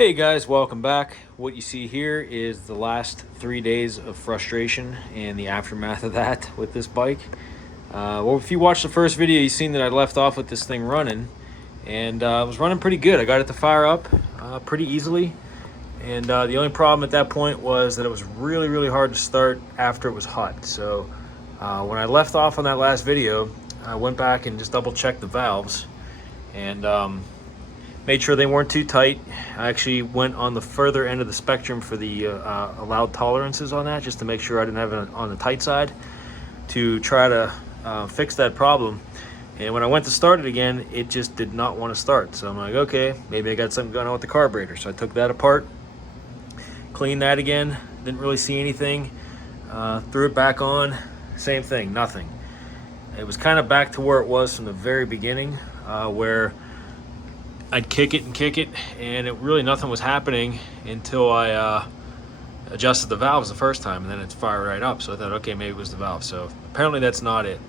Hey guys, welcome back. What you see here is the last 3 days of frustration and the aftermath of that with this bike. Well, if you watched the first video, you've seen that I left off with this thing running, and it was running pretty good. I got it to fire up pretty easily, and the only problem at that point was that it was really hard to start after it was hot. So when I left off on that last video, I went back and just double checked the valves, and made sure they weren't too tight. I actually went on the further end of the spectrum for the allowed tolerances on that, just to make sure I didn't have it on the tight side, to try to fix that problem. And when I went to start it again, it just did not want to start. So I'm like, okay, maybe I got something going on with the carburetor. So I took that apart, cleaned that again, didn't really see anything, threw it back on, same thing, nothing. It was kind of back to where it was from the very beginning, where I'd kick it, and it really nothing was happening until I adjusted the valves the first time, and then it fired right up. So I thought, okay, maybe it was the valve. So apparently that's not it.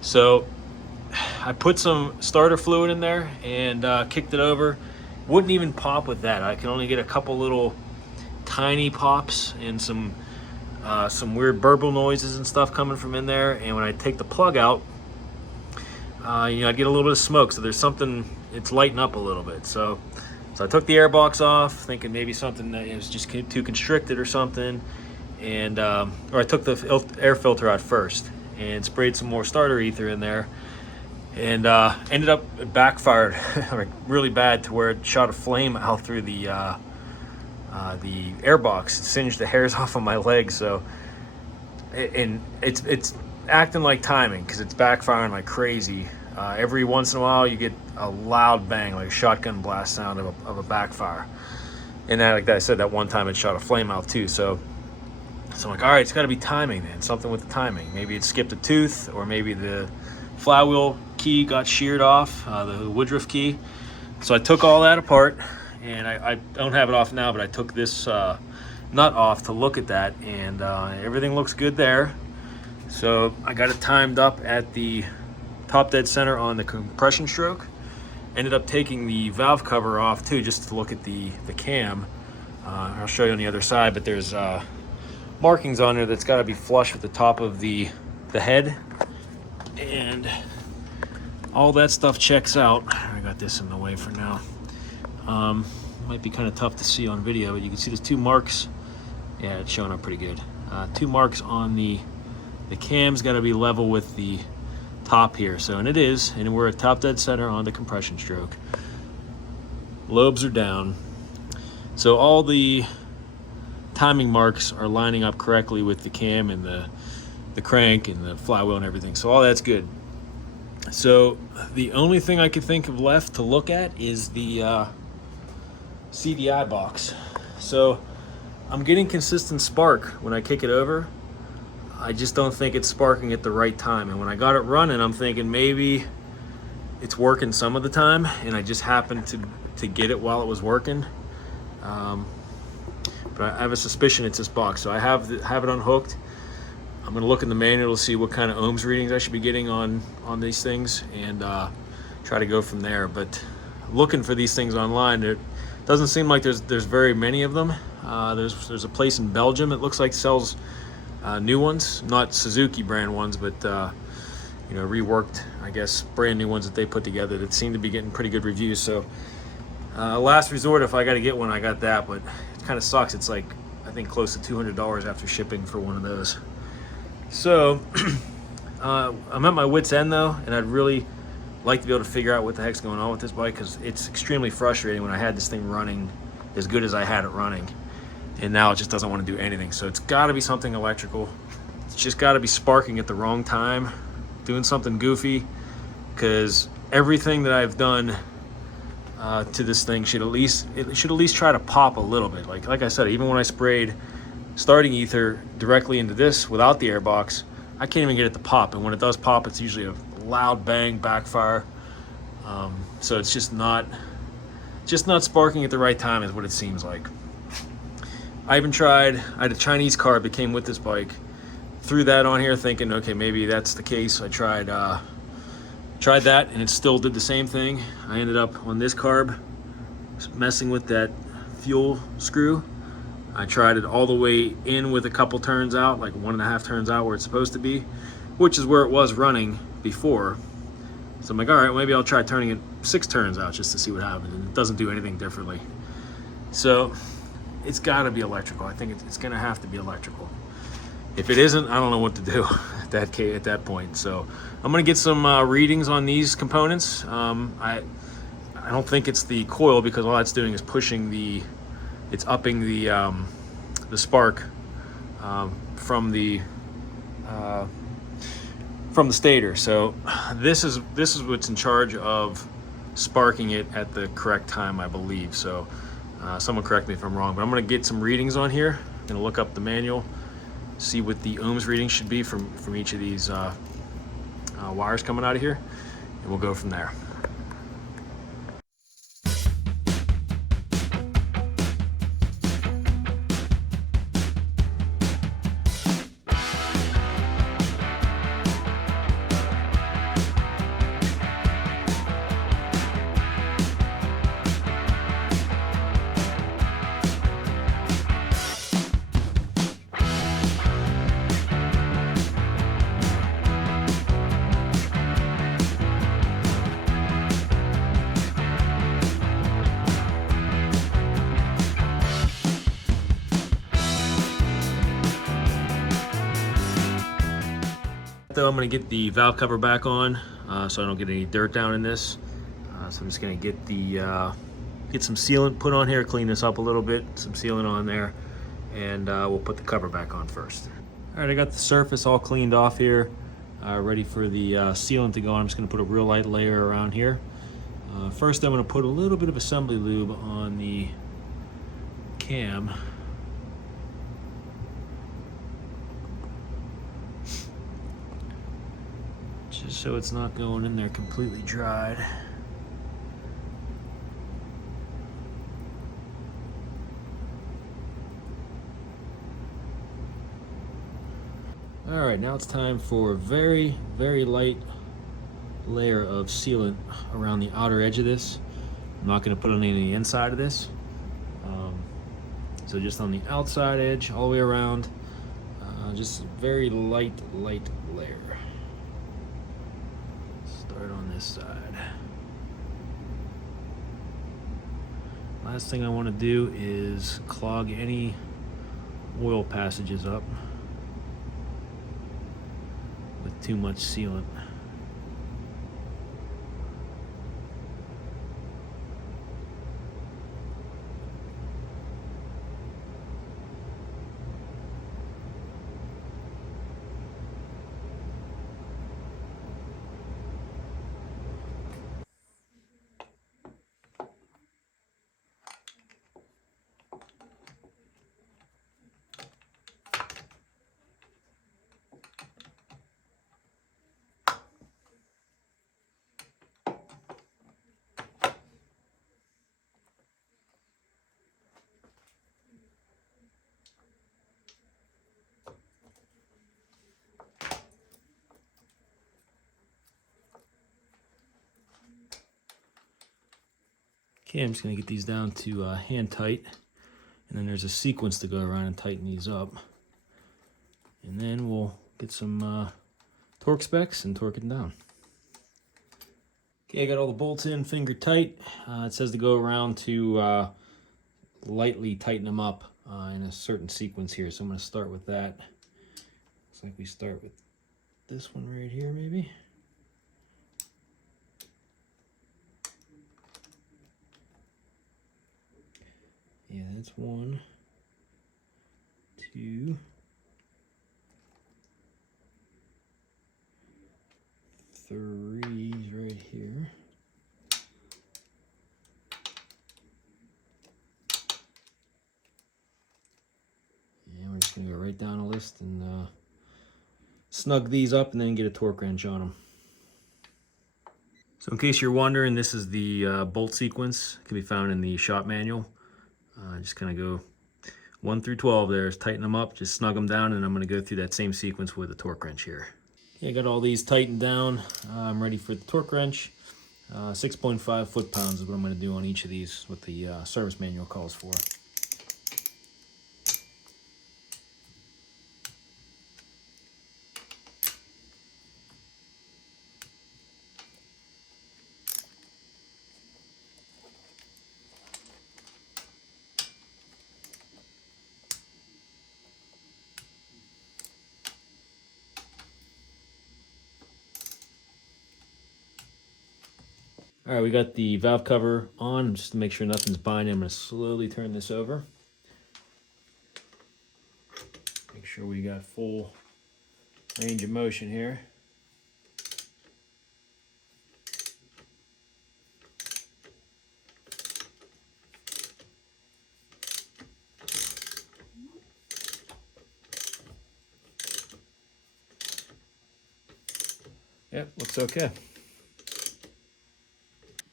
So I put some starter fluid in there and kicked it over. Wouldn't even pop with that. I can only get a couple little tiny pops and some weird burble noises and stuff coming from in there. And when I take the plug out, I get a little bit of smoke. So there's something, it's lighting up a little bit. So I took the air box off, thinking maybe something that was just too constricted or something. And or I took the air filter out first and sprayed some more starter ether in there, and ended up, it backfired really bad to where it shot a flame out through the air box. It singed the hairs off of my legs. So and it's acting like timing, because it's backfiring like crazy. Every once in a while you get a loud bang, like a shotgun blast sound of a backfire. And that, like I said, that one time it shot a flame out too. So I'm like, all right, it's got to be timing then, something with the timing. Maybe it skipped a tooth, or maybe the flywheel key got sheared off, the Woodruff key. So I took all that apart, and I don't have it off now, but I took this nut off to look at that, and everything looks good there. So I got it timed up at the top dead center on the compression stroke. Ended up taking the valve cover off too, just to look at the cam. I'll show you on the other side, but there's markings on there that's got to be flush with the top of the head, and all that stuff checks out. I got this in the way for now. Might be kind of tough to see on video, but you can see there's two marks. Yeah, it's showing up pretty good. Two marks on the cam's got to be level with the top here. So, and it is, and we're at top dead center on the compression stroke. Lobes are down. So all the timing marks are lining up correctly with the cam and the crank and the flywheel and everything. So all that's good. So the only thing I could think of left to look at is the CDI box. So I'm getting consistent spark when I kick it over. I just don't think it's sparking at the right time. And when I got it running, I'm thinking maybe it's working some of the time, and I just happened to get it while it was working. But I have a suspicion it's this box. So I have it unhooked. I'm gonna look in the manual to see what kind of ohms readings I should be getting on these things, and try to go from there. But looking for these things online, it doesn't seem like there's very many of them. There's a place in Belgium, it looks like, sells new ones, not Suzuki brand ones, but reworked, I guess, brand new ones that they put together that seem to be getting pretty good reviews. So last resort, if I got to get one, I got that, but it kind of sucks. It's like, I think, close to $200 after shipping for one of those. So I'm at my wit's end though, and I'd really like to be able to figure out what the heck's going on with this bike, because it's extremely frustrating when I had this thing running as good as I had it running, and now it just doesn't want to do anything. So it's got to be something electrical. It's just got to be sparking at the wrong time, doing something goofy, because everything that I've done to this thing should at least try to pop a little bit. Like I said, even when I sprayed starting ether directly into this without the air box, I can't even get it to pop. And when it does pop, it's usually a loud bang backfire. So it's just not sparking at the right time, is what it seems like. I even tried, I had a Chinese carb that came with this bike, threw that on here thinking, okay, maybe that's the case. I tried that, and it still did the same thing. I ended up on this carb messing with that fuel screw. I tried it all the way in with a couple turns out, like 1.5 turns out where it's supposed to be, which is where it was running before. So I'm like, all right, maybe I'll try turning it 6 turns out just to see what happens. And it doesn't do anything differently. So it's got to be electrical. I think it's going to have to be electrical. If it isn't, I don't know what to do at that point. So I'm going to get some readings on these components. I don't think it's the coil, because all that's doing is pushing it's upping the spark from the stator. So this is what's in charge of sparking it at the correct time, I believe. So someone correct me if I'm wrong, but I'm going to get some readings on here. I'm going to look up the manual, see what the ohms reading should be from each of these wires coming out of here, and we'll go from there. I'm going to get the valve cover back on so I don't get any dirt down in this. So I'm just going to get some sealant put on here, clean this up a little bit, some sealant on there, and we'll put the cover back on first. All right, I got the surface all cleaned off here, ready for the sealant to go on. I'm just going to put a real light layer around here. First, I'm going to put a little bit of assembly lube on the cam. Just so it's not going in there completely dried. All right, now it's time for a very, very light layer of sealant around the outer edge of this. I'm not going to put any on the inside of this. So just on the outside edge, all the way around, just a very light layer. Start on this side. Last thing I want to do is clog any oil passages up with too much sealant. Okay, I'm just going to get these down to hand tight, and then there's a sequence to go around and tighten these up. And then we'll get some torque specs and torque it down. Okay, I got all the bolts in, finger tight. It says to go around to lightly tighten them up in a certain sequence here. So I'm going to start with that. Looks like we start with this one right here, maybe. Yeah, that's 1, 2, 3 right here. And we're just gonna go right down the list and snug these up and then get a torque wrench on them. So in case you're wondering, this is the bolt sequence. It can be found in the shop manual. Just kind of go 1 through 12 there, tighten them up, just snug them down, and I'm going to go through that same sequence with a torque wrench here. Okay, I got all these tightened down. I'm ready for the torque wrench. 6.5 foot-pounds is what I'm going to do on each of these, what the service manual calls for. All right, we got the valve cover on just to make sure nothing's binding. I'm going to slowly turn this over. Make sure we got full range of motion here. Yep, looks okay.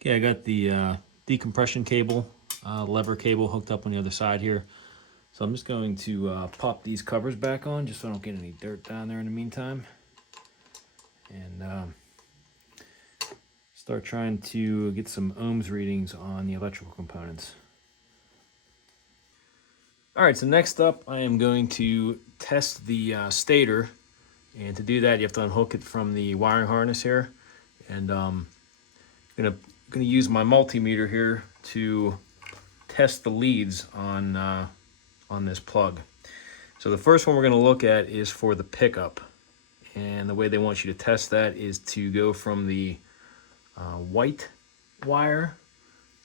Okay, I got the decompression cable, lever cable hooked up on the other side here. So I'm just going to pop these covers back on just so I don't get any dirt down there in the meantime. And start trying to get some ohms readings on the electrical components. All right, so next up I am going to test the stator. And to do that, you have to unhook it from the wiring harness here. And I'm gonna use my multimeter here to test the leads on this plug. So the first one we're gonna look at is for the pickup. And the way they want you to test that is to go from the white wire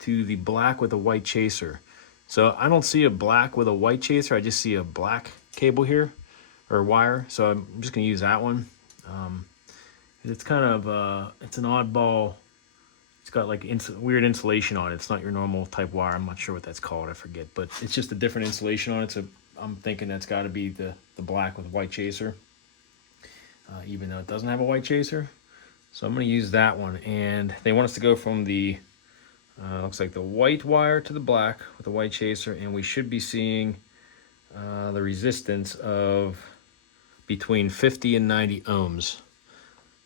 to the black with a white chaser. So I don't see a black with a white chaser, I just see a black cable here, or wire, so I'm just going to use that one. It's kind of, it's an oddball, it's got like weird insulation on it. It's not your normal type wire, I'm not sure what that's called, I forget, but it's just a different insulation on it, so I'm thinking that's got to be the black with white chaser, even though it doesn't have a white chaser. So I'm going to use that one, and they want us to go from the, looks like the white wire to the black with the white chaser, and we should be seeing the resistance of between 50 and 90 ohms.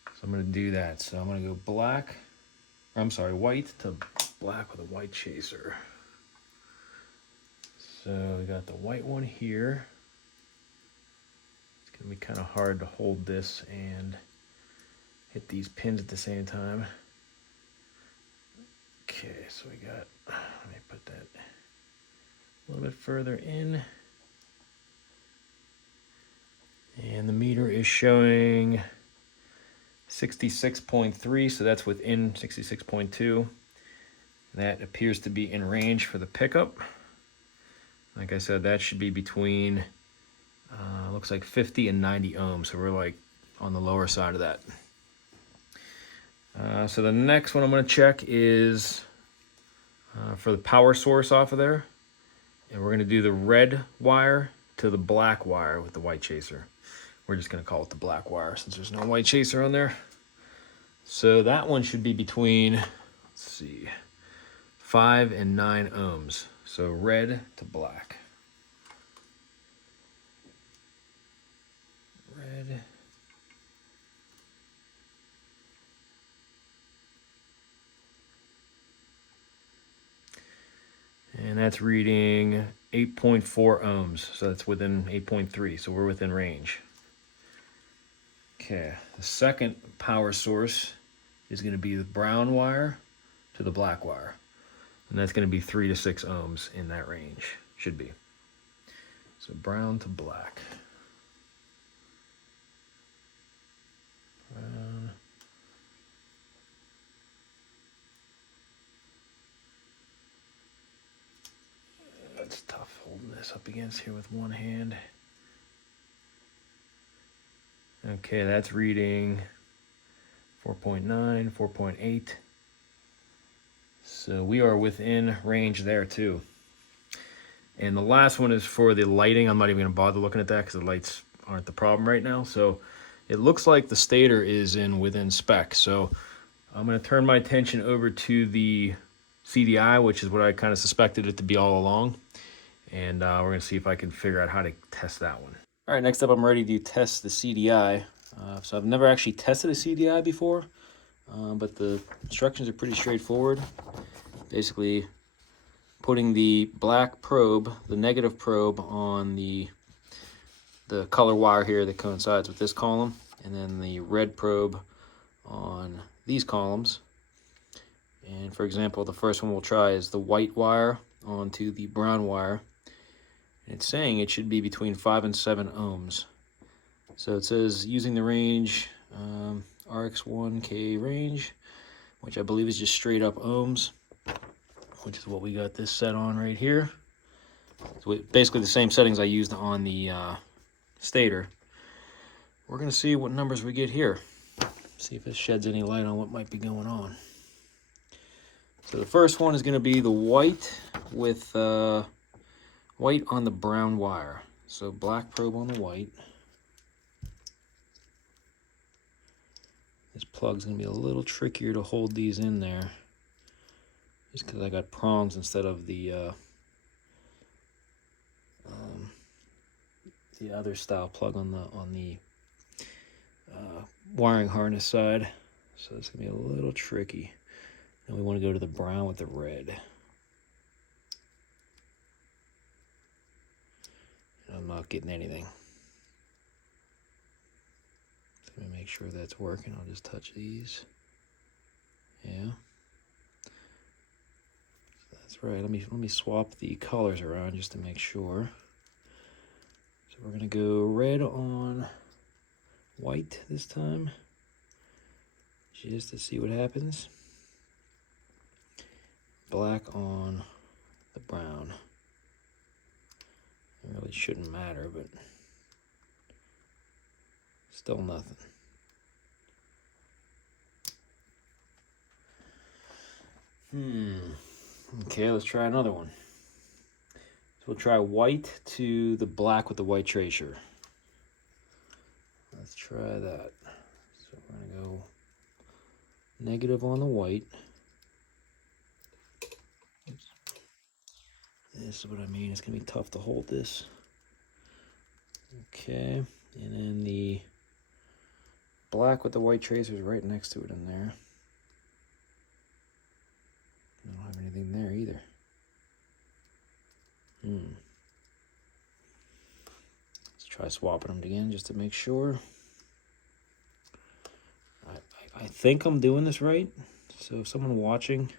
So I'm going to do that. So I'm going to go white to black with a white chaser. So we got the white one here. It's going to be kind of hard to hold this and hit these pins at the same time. Okay, so we got, let me put that a little bit further in. And the meter is showing 66.3, so that's within 66.2. That appears to be in range for the pickup. Like I said, that should be between, looks like 50 and 90 ohms, so we're like on the lower side of that. So the next one I'm going to check is for the power source off of there. And we're going to do the red wire to the black wire with the white chaser. We're just going to call it the black wire since there's no white chaser on there. So that one should be between, let's see, 5 and 9 ohms. So red to black. Red. And that's reading 8.4 ohms. So that's within 8.3. So we're within range. Okay, the second power source is going to be the brown wire to the black wire. And that's going to be 3 to 6 ohms in that range. Should be. So brown to black. Brown. That's tough holding this up against here with one hand. Okay, that's reading 4.9, 4.8. So we are within range there too. And the last one is for the lighting. I'm not even going to bother looking at that because the lights aren't the problem right now. So it looks like the stator is within spec. So I'm going to turn my attention over to the CDI, which is what I kind of suspected it to be all along. And we're going to see if I can figure out how to test that one. All right, next up I'm ready to test the CDI. So I've never actually tested a CDI before, but the instructions are pretty straightforward. Basically, putting the black probe, the negative probe, on the color wire here that coincides with this column, and then the red probe on these columns. And for example, the first one we'll try is the white wire onto the brown wire. And it's saying it should be between 5 and 7 ohms. So it says using the range, RX1K range, which I believe is just straight up ohms, which is what we got this set on right here. So basically the same settings I used on the Stator. We're going to see what numbers we get here. See if this sheds any light on what might be going on. So the first one is going to be the white with white on the brown wire. So black probe on the white. This plug's going to be a little trickier to hold these in there, just because I got prongs instead of the other style plug on the wiring harness side. So it's going to be a little tricky. And we want to go to the brown with the red. I'm not getting anything. So let me make sure that's working. I'll just touch these. Yeah. That's right. Let me swap the colors around just to make sure. So we're gonna go red on white this time, just to see what happens. Black on the brown. It really shouldn't matter, but still nothing. Okay, let's try another one. So we'll try white to the black with the white tracer. Let's try that. So we're gonna go negative on the white. Oops. This is what I mean. It's gonna be tough to hold this. Okay, and then the black with the white tracer is right next to it in there. I don't have anything there either. Let's try swapping them again just to make sure. I think I'm doing this right. So if someone watching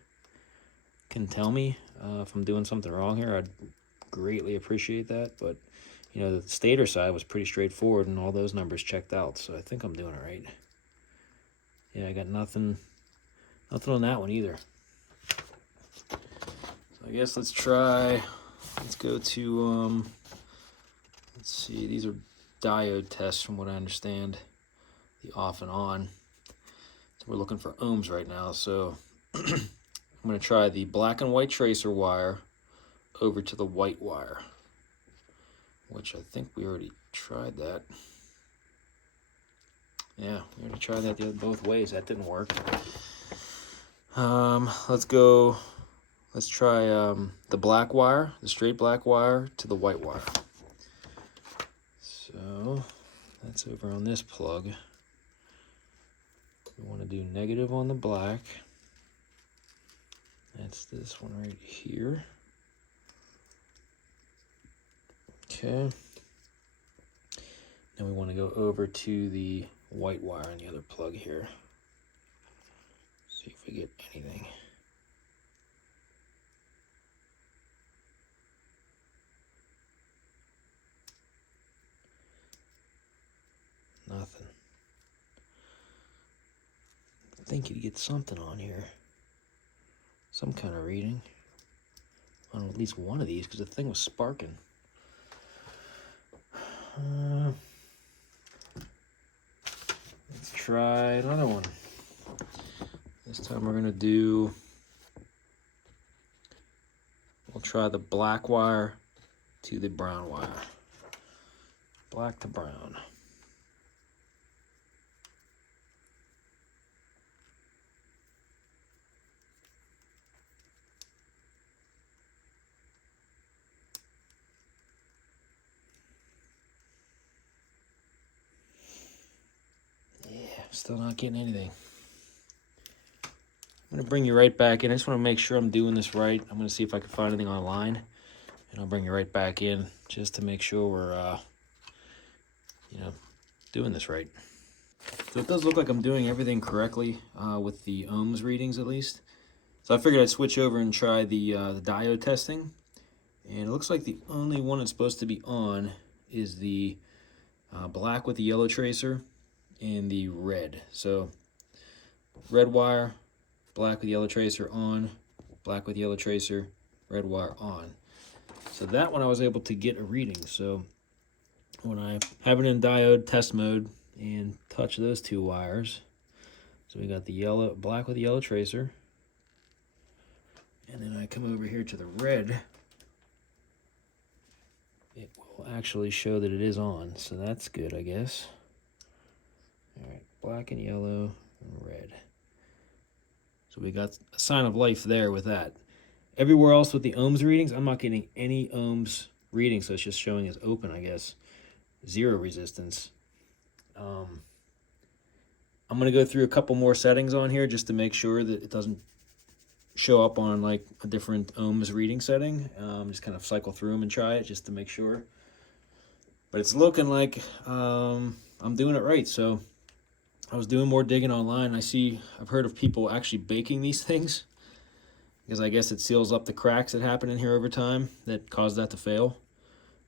can tell me if I'm doing something wrong here, I'd greatly appreciate that. But you know, the Stator side was pretty straightforward and all those numbers checked out, so I think I'm doing it right. Yeah, I got nothing on that one either. So I guess let's go to let's see, these are diode tests from what I understand, the off and on. So we're looking for ohms right now, so I'm going to try the black and white tracer wire over to the white wire, which I think we already tried that. Yeah, we already tried that both ways. That didn't work. Let's try the black wire, the straight black wire to the white wire. So that's over on this plug. We want to do negative on the black. That's this one right here. Okay. Then we want to go over to the white wire on the other plug here. See if we get anything. Nothing. I think you'd get something on here. Some kind of reading on at least one of these because the thing was sparking. Let's try another one. This time we'll try the black wire to the brown wire. Black to brown. Yeah, still not getting anything. going to bring you right back in. I just want to make sure I'm doing this right. I'm going to see if I can find anything online, and I'll bring you right back in just to make sure we're, doing this right. So it does look like I'm doing everything correctly with the ohms readings at least. So I figured I'd switch over and try the diode testing. And it looks like the only one that's supposed to be on is the black with the yellow tracer and the red. So red wire, black with yellow tracer on, black with yellow tracer, red wire on. So that one I was able to get a reading. So when I have it in diode test mode and touch those two wires, so we got the black with the yellow tracer, and then I come over here to the red, it will actually show that it is on, so that's good, I guess. All right, black and yellow and red. So we got a sign of life there with that. Everywhere else with the ohms readings, I'm not getting any ohms readings, so it's just showing as open, I guess. Zero resistance. I'm going to go through a couple more settings on here just to make sure that it doesn't show up on like a different ohms reading setting. Just kind of cycle through them and try it just to make sure. But it's looking like I'm doing it right. So I was doing more digging online. I've heard of people actually baking these things, because I guess it seals up the cracks that happen in here over time that cause that to fail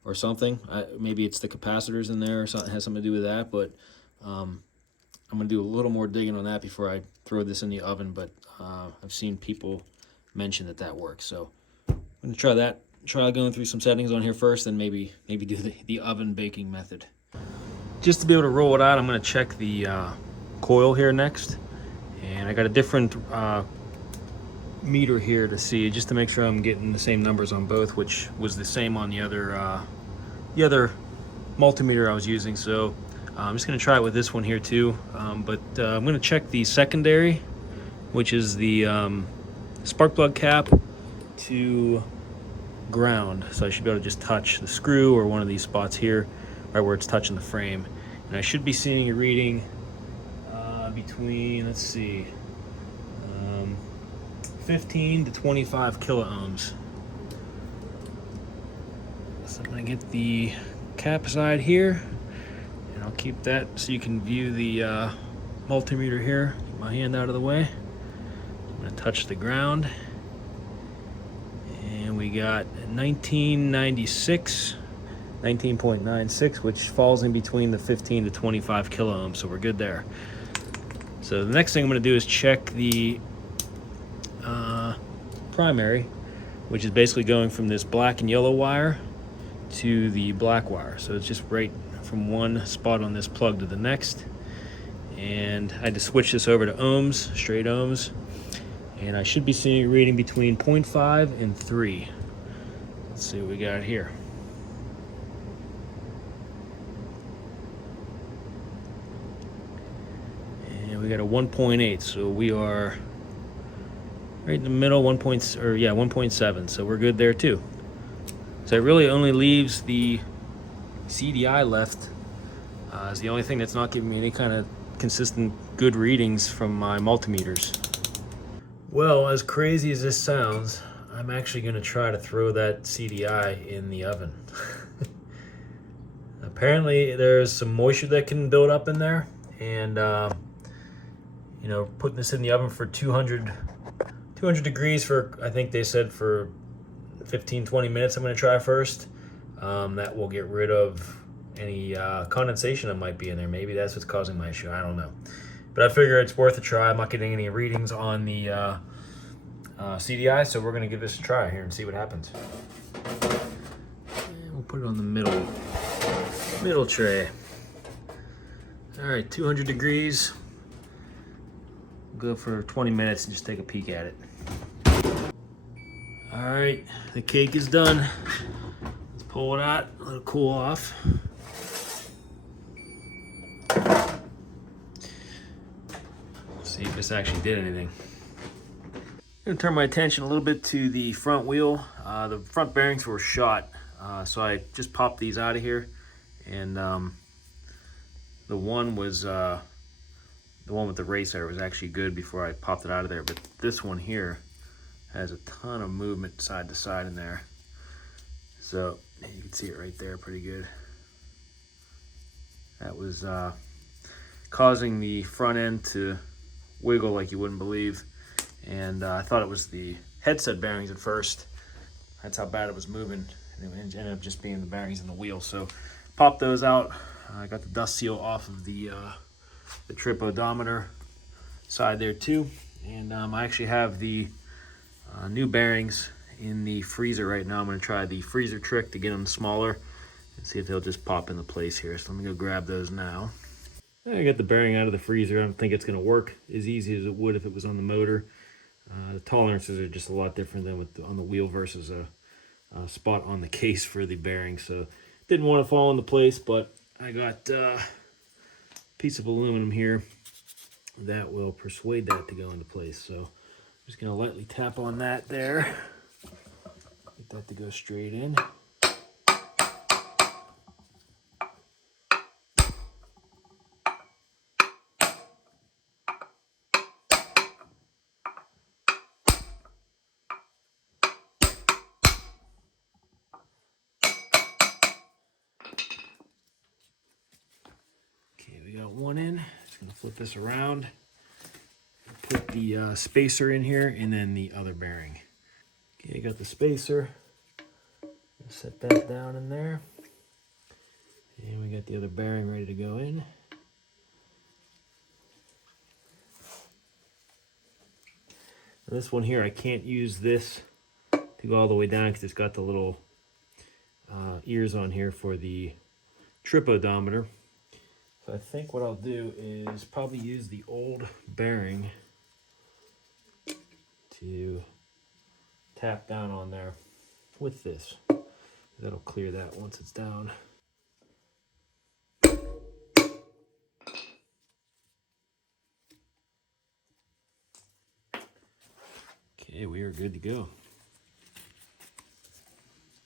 or something. Maybe it's the capacitors in there or something, has something to do with that. But I'm going to do a little more digging on that before I throw this in the oven. But I've seen people mention that works. So I'm going to try that. Try going through some settings on here first, and maybe do the oven baking method. Just to be able to roll it out, I'm going to check the coil here next. And I got a different meter here to see, just to make sure I'm getting the same numbers on both, which was the same on the other multimeter I was using. So I'm just going to try it with this one here too. But I'm going to check the secondary, which is the spark plug cap to ground. So I should be able to just touch the screw or one of these spots here, right where it's touching the frame. And I should be seeing a reading between, let's see, 15 to 25 kilo ohms. So I'm going to get the cap side here, and I'll keep that so you can view the multimeter here. Get my hand out of the way. I'm going to touch the ground, and we got 1996, 19.96, which falls in between the 15 to 25 kilo ohms, so we're good there. So the next thing I'm going to do is check the primary, which is basically going from this black and yellow wire to the black wire. So it's just right from one spot on this plug to the next. And I had to switch this over to ohms, straight ohms. And I should be seeing a reading between 0.5 and 3. Let's see what we got here. And we got a 1.8, so we are right in the middle, 1.7, so we're good there too. So it really only leaves the CDI left as the only thing that's not giving me any kind of consistent good readings from my multimeters. Well, as crazy as this sounds, I'm actually going to try to throw that CDI in the oven. Apparently there's some moisture that can build up in there, and putting this in the oven for 200 degrees for, I think they said, for 15-20 minutes I'm going to try first. That will get rid of any condensation that might be in there. Maybe that's what's causing my issue, I don't know. But I figure it's worth a try. I'm not getting any readings on the CDI, so we're going to give this a try here and see what happens. And we'll put it on the middle tray. All right, 200 degrees. We'll go for 20 minutes and just take a peek at it. All right, the cake is done. Let's pull it out, let it cool off. See if this actually did anything. I'm gonna turn my attention a little bit to the front wheel. The front bearings were shot, so I just popped these out of here, and the one was the one with the racer was actually good before I popped it out of there, but this one here has a ton of movement side to side in there. So you can see it right there pretty good. That was causing the front end to wiggle like you wouldn't believe. And I thought it was the headset bearings at first. That's how bad it was moving. And it ended up just being the bearings in the wheel. So popped those out. I got the dust seal off of the trip odometer side there too. And I actually have the new bearings in the freezer right now. I'm going to try the freezer trick to get them smaller and see if they'll just pop into place here. So let me go grab those now. I got the bearing out of the freezer. I don't think it's going to work as easy as it would if it was on the motor. The tolerances are just a lot different than with on the wheel versus a spot on the case for the bearing. So didn't want to fall into place, but I got a piece of aluminum here that will persuade that to go into place. So I'm just going to lightly tap on that there. Get that to go straight in. Okay, we got one in. Just going to flip this around. Put the spacer in here and then the other bearing. Okay, got the spacer. Set that down in there. And we got the other bearing ready to go in. Now this one here, I can't use this to go all the way down because it's got the little ears on here for the trip odometer. So I think what I'll do is probably use the old bearing to tap down on there with this. That'll clear that once it's down. Okay, we are good to go.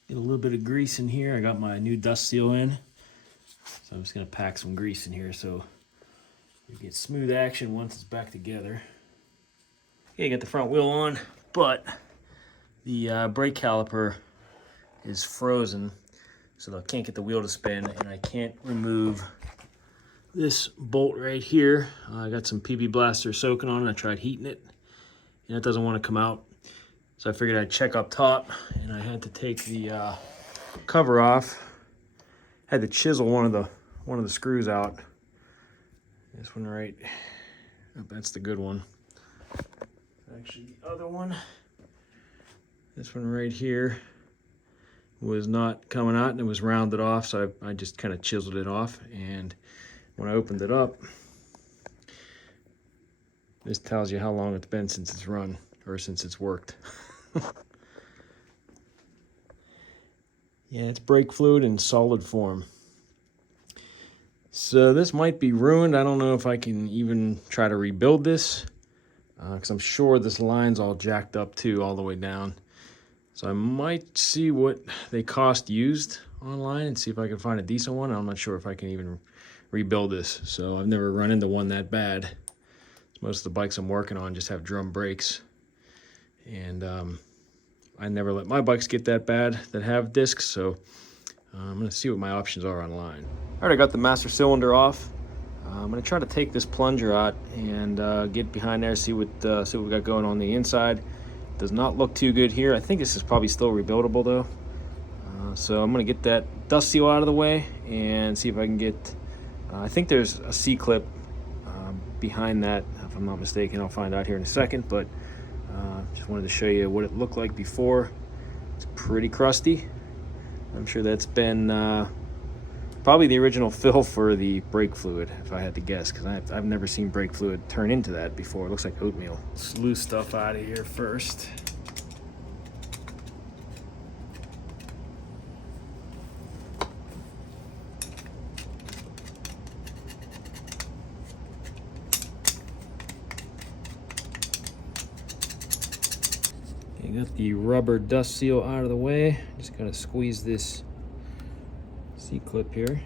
Get a little bit of grease in here. I got my new dust seal in. So I'm just gonna pack some grease in here so we get smooth action once it's back together. Okay, got the front wheel on, but the brake caliper is frozen, so I can't get the wheel to spin, and I can't remove this bolt right here. I got some PB Blaster soaking on it. I tried heating it, and it doesn't want to come out. So I figured I'd check up top, and I had to take the cover off. Had to chisel one of the screws out. This one right, oh, that's the good one. Actually, the other one, this one right here, was not coming out and it was rounded off, so I just kind of chiseled it off. And when I opened it up, this tells you how long it's been since it's run or since it's worked. Yeah, it's brake fluid in solid form. So this might be ruined. I don't know if I can even try to rebuild this because I'm sure this line's all jacked up too all the way down. So I might see what they cost used online and see if I can find a decent one. I'm not sure if I can even rebuild this. So I've never run into one that bad. Most of the bikes I'm working on just have drum brakes. And I never let my bikes get that bad that have discs. So I'm going to see what my options are online. All right, I got the master cylinder off. I'm going to try to take this plunger out and get behind there, see what we got going on the inside. Does not look too good here. I think this is probably still rebuildable though. So I'm going to get that dust seal out of the way and see if I can get, I think there's a C-clip behind that, if I'm not mistaken. I'll find out here in a second, but just wanted to show you what it looked like before. It's pretty crusty. I'm sure that's been probably the original fill for the brake fluid, if I had to guess, because I've never seen brake fluid turn into that before. It looks like oatmeal. Let's loose stuff out of here first. Okay, got the rubber dust seal out of the way. Just gotta squeeze this C-clip here.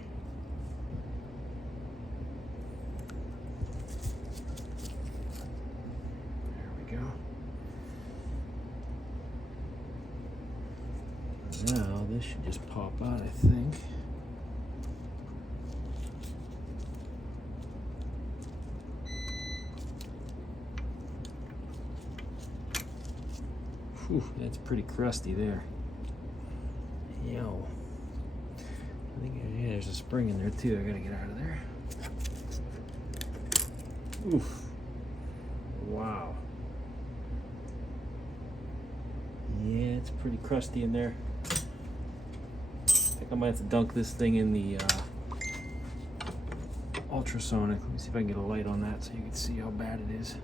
just pop out, I think. Whew, that's pretty crusty there. Yo. I think, yeah, there's a spring in there too. I gotta get out of there. Oof. Wow. Yeah, it's pretty crusty in there. I think I might have to dunk this thing in the ultrasonic. Let me see if I can get a light on that so you can see how bad it is.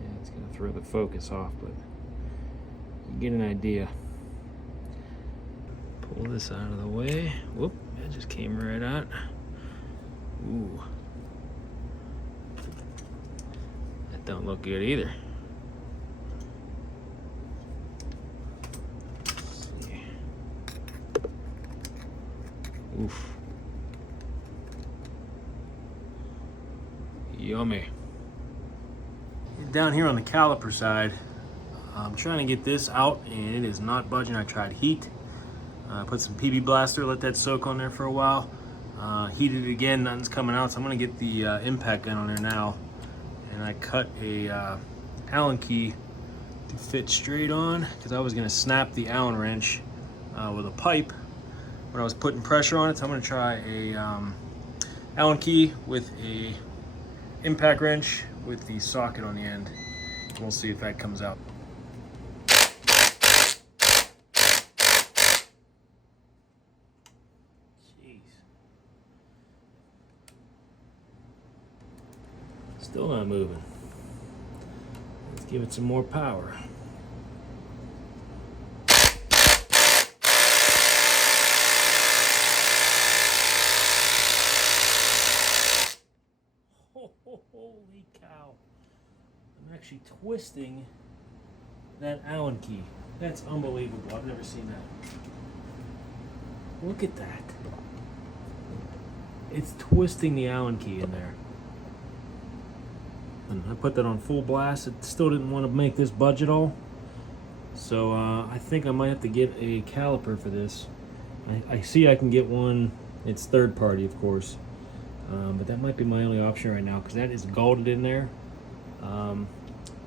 Yeah, it's gonna throw the focus off, but you get an idea. Pull this out of the way. Whoop, it just came right out. Ooh. That don't look good either. Let's see. Oof. Yummy. Down here on the caliper side, I'm trying to get this out and it is not budging. I tried heat. Put some PB Blaster, let that soak on there for a while. Heated it again, nothing's coming out, so I'm gonna get the impact gun on there now. And I cut a Allen key to fit straight on, because I was gonna snap the Allen wrench with a pipe when I was putting pressure on it. So I'm gonna try a Allen key with a impact wrench with the socket on the end. We'll see if that comes out. Still not moving. Let's give it some more power. Holy cow. I'm actually twisting that Allen key. That's unbelievable. I've never seen that. Look at that. It's twisting the Allen key in there. And I put that on full blast. It still didn't want to make this budge at all. So I think I might have to get a caliper for this. I see I can get one. It's third party, of course. But that might be my only option right now, because that is galded in there. And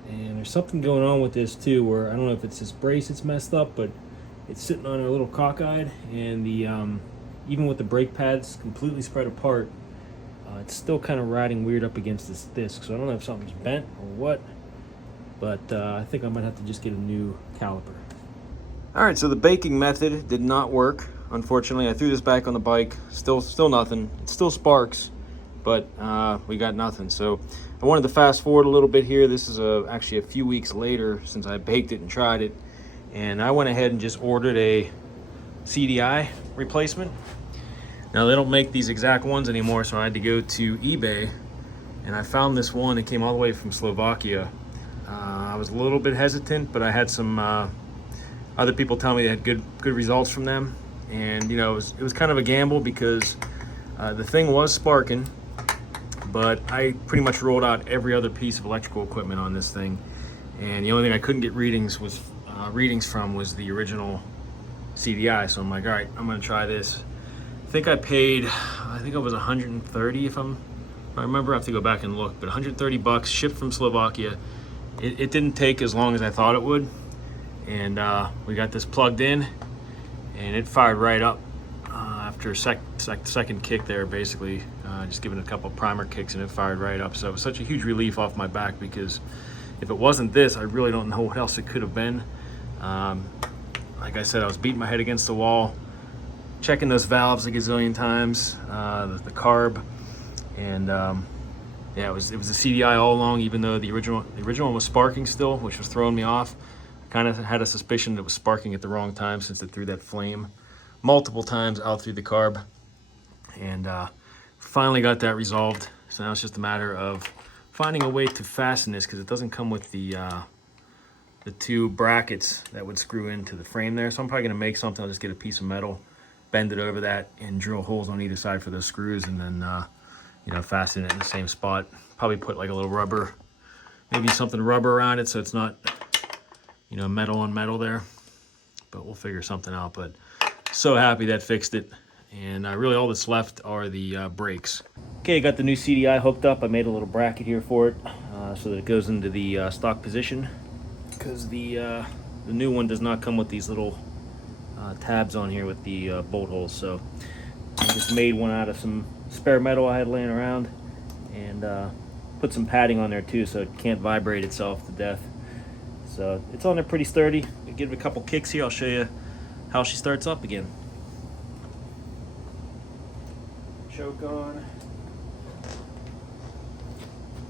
there's something going on with this too, where I don't know if it's this brace that's messed up, but it's sitting on a little cockeyed, and the even with the brake pads completely spread apart, it's still kind of riding weird up against this disc. So I don't know if something's bent or what, but I think I might have to just get a new caliper. All right, so the baking method did not work. Unfortunately, I threw this back on the bike. Still nothing. It still sparks, but we got nothing. So I wanted to fast forward a little bit here. This is actually a few weeks later since I baked it and tried it, and I went ahead and just ordered a CDI replacement. Now, they don't make these exact ones anymore, so I had to go to eBay, and I found this one. It came all the way from Slovakia. I was a little bit hesitant, but I had some other people tell me they had good results from them. And, you know, it was kind of a gamble, because the thing was sparking, but I pretty much rolled out every other piece of electrical equipment on this thing. And the only thing I couldn't get readings from was the original CDI. So I'm like, all right, I'm gonna try this. I think it was 130 if I remember. I have to go back and look, but 130 bucks shipped from Slovakia. It didn't take as long as I thought it would. And we got this plugged in, and it fired right up after second kick there, basically. Just giving it a couple primer kicks, and it fired right up. So it was such a huge relief off my back, because if it wasn't this, I really don't know what else it could have been. Like I said, I was beating my head against the wall, checking those valves a gazillion times, the carb, and yeah, it was a CDI all along. Even though the original one was sparking still, which was throwing me off. Kind of had a suspicion that it was sparking at the wrong time, since it threw that flame multiple times out through the carb. And finally got that resolved. So now it's just a matter of finding a way to fasten this, because it doesn't come with the two brackets that would screw into the frame there. So I'm probably gonna make something. I'll just get a piece of metal, bend it over that, and drill holes on either side for those screws, and then you know, fasten it in the same spot. Probably put like a little rubber, maybe something rubber around it, so it's not you know, metal on metal there, but we'll figure something out. But so happy that fixed it. And really all that's left are the brakes. Okay, got the new CDI hooked up. I made a little bracket here for it so that it goes into the stock position, because the new one does not come with these little tabs on here with the bolt holes. So I just made one out of some spare metal I had laying around, and put some padding on there too so it can't vibrate itself to death. So it's on there pretty sturdy. I'll give it a couple kicks here. I'll show you how she starts up again. Choke on.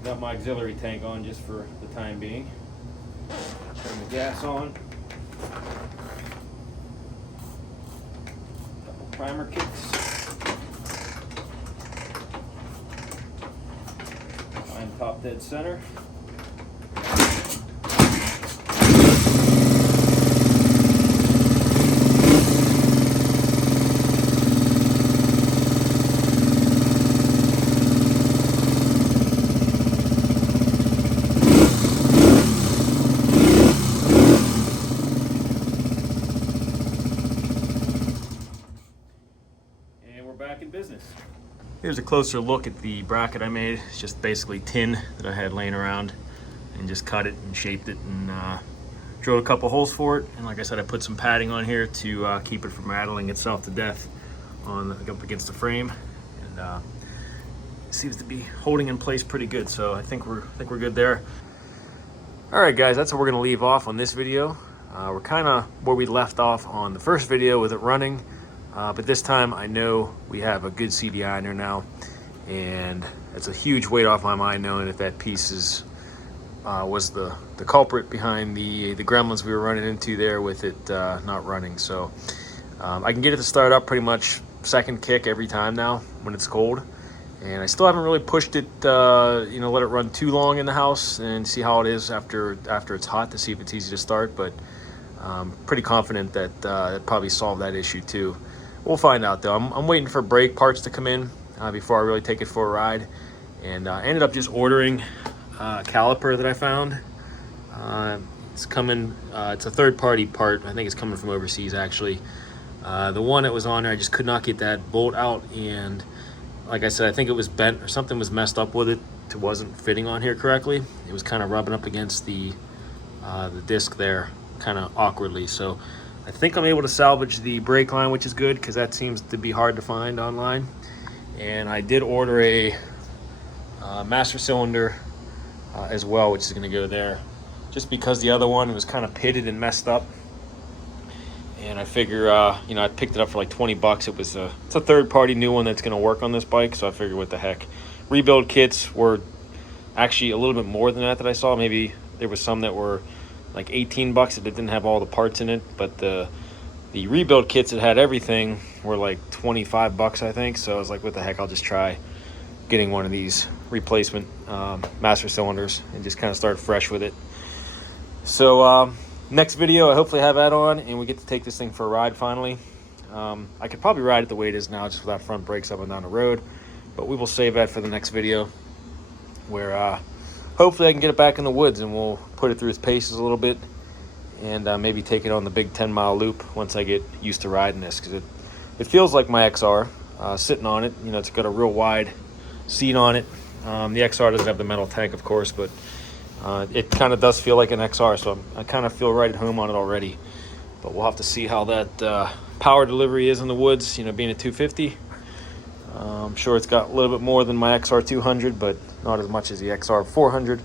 Got my auxiliary tank on just for the time being. Turn the gas on. Couple primer kicks. Find top dead center. Back in business. Here's a closer look at the bracket I made. It's just basically tin that I had laying around, and just cut it and shaped it and drilled a couple holes for it. And like I said, I put some padding on here to keep it from rattling itself to death up against the frame, and it seems to be holding in place pretty good. So I think we're good there. All right, guys, that's what we're gonna leave off on this video. We're kind of where we left off on the first video with it running. But this time I know we have a good CDI in there now, and it's a huge weight off my mind knowing that that piece was the culprit behind the gremlins we were running into there with it not running. So I can get it to start up pretty much second kick every time now when it's cold, and I still haven't really pushed it, you know, let it run too long in the house and see how it is after it's hot to see if it's easy to start. But pretty confident that it probably solved that issue too. We'll find out though. I'm waiting for brake parts to come in before I really take it for a ride, and I ended up just ordering a caliper that I found. It's coming, it's a third-party part. I think it's coming from overseas actually. The one that was on there, I just could not get that bolt out, and like I said, I think it was bent or something was messed up with it. It wasn't fitting on here correctly. It was kind of rubbing up against the disc there kind of awkwardly. So I think I'm able to salvage the brake line, which is good because that seems to be hard to find online. And I did order a master cylinder as well, which is going to go there, just because the other one was kind of pitted and messed up. And I figure, you know, I picked it up for like 20 bucks. It's a third-party new one that's going to work on this bike, so I figured, what the heck. Rebuild kits were actually a little bit more than that I saw. Maybe there was some that were like 18 bucks if it didn't have all the parts in it, but the rebuild kits that had everything were like 25 bucks, I think. So I was like, what the heck, I'll just try getting one of these replacement master cylinders and just kind of start fresh with it. So next video I hopefully have that on and we get to take this thing for a ride finally. I could probably ride it the way it is now, just without front brakes up and down the road, but we will save that for the next video, where hopefully I can get it back in the woods and we'll put it through its paces a little bit, and maybe take it on the big 10-mile loop once I get used to riding this, because it feels like my XR sitting on it. You know, it's got a real wide seat on it. The XR doesn't have the metal tank, of course, but it kind of does feel like an XR, so I kind of feel right at home on it already. But we'll have to see how that power delivery is in the woods, you know, being a 250. I'm sure it's got a little bit more than my XR 200, but not as much as the XR 400.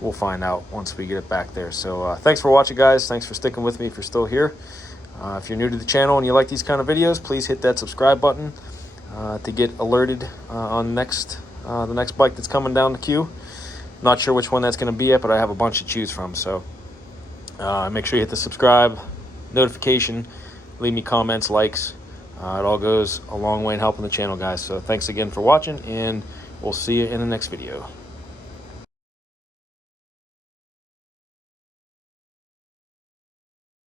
We'll find out once we get it back there. So thanks for watching, guys. Thanks for sticking with me if you're still here. If you're new to the channel and you like these kind of videos, please hit that subscribe button to get alerted on the next bike that's coming down the queue. Not sure which one that's going to be yet, but I have a bunch to choose from. So make sure you hit the subscribe, notification, leave me comments, likes. It all goes a long way in helping the channel, guys. So thanks again for watching, and we'll see you in the next video.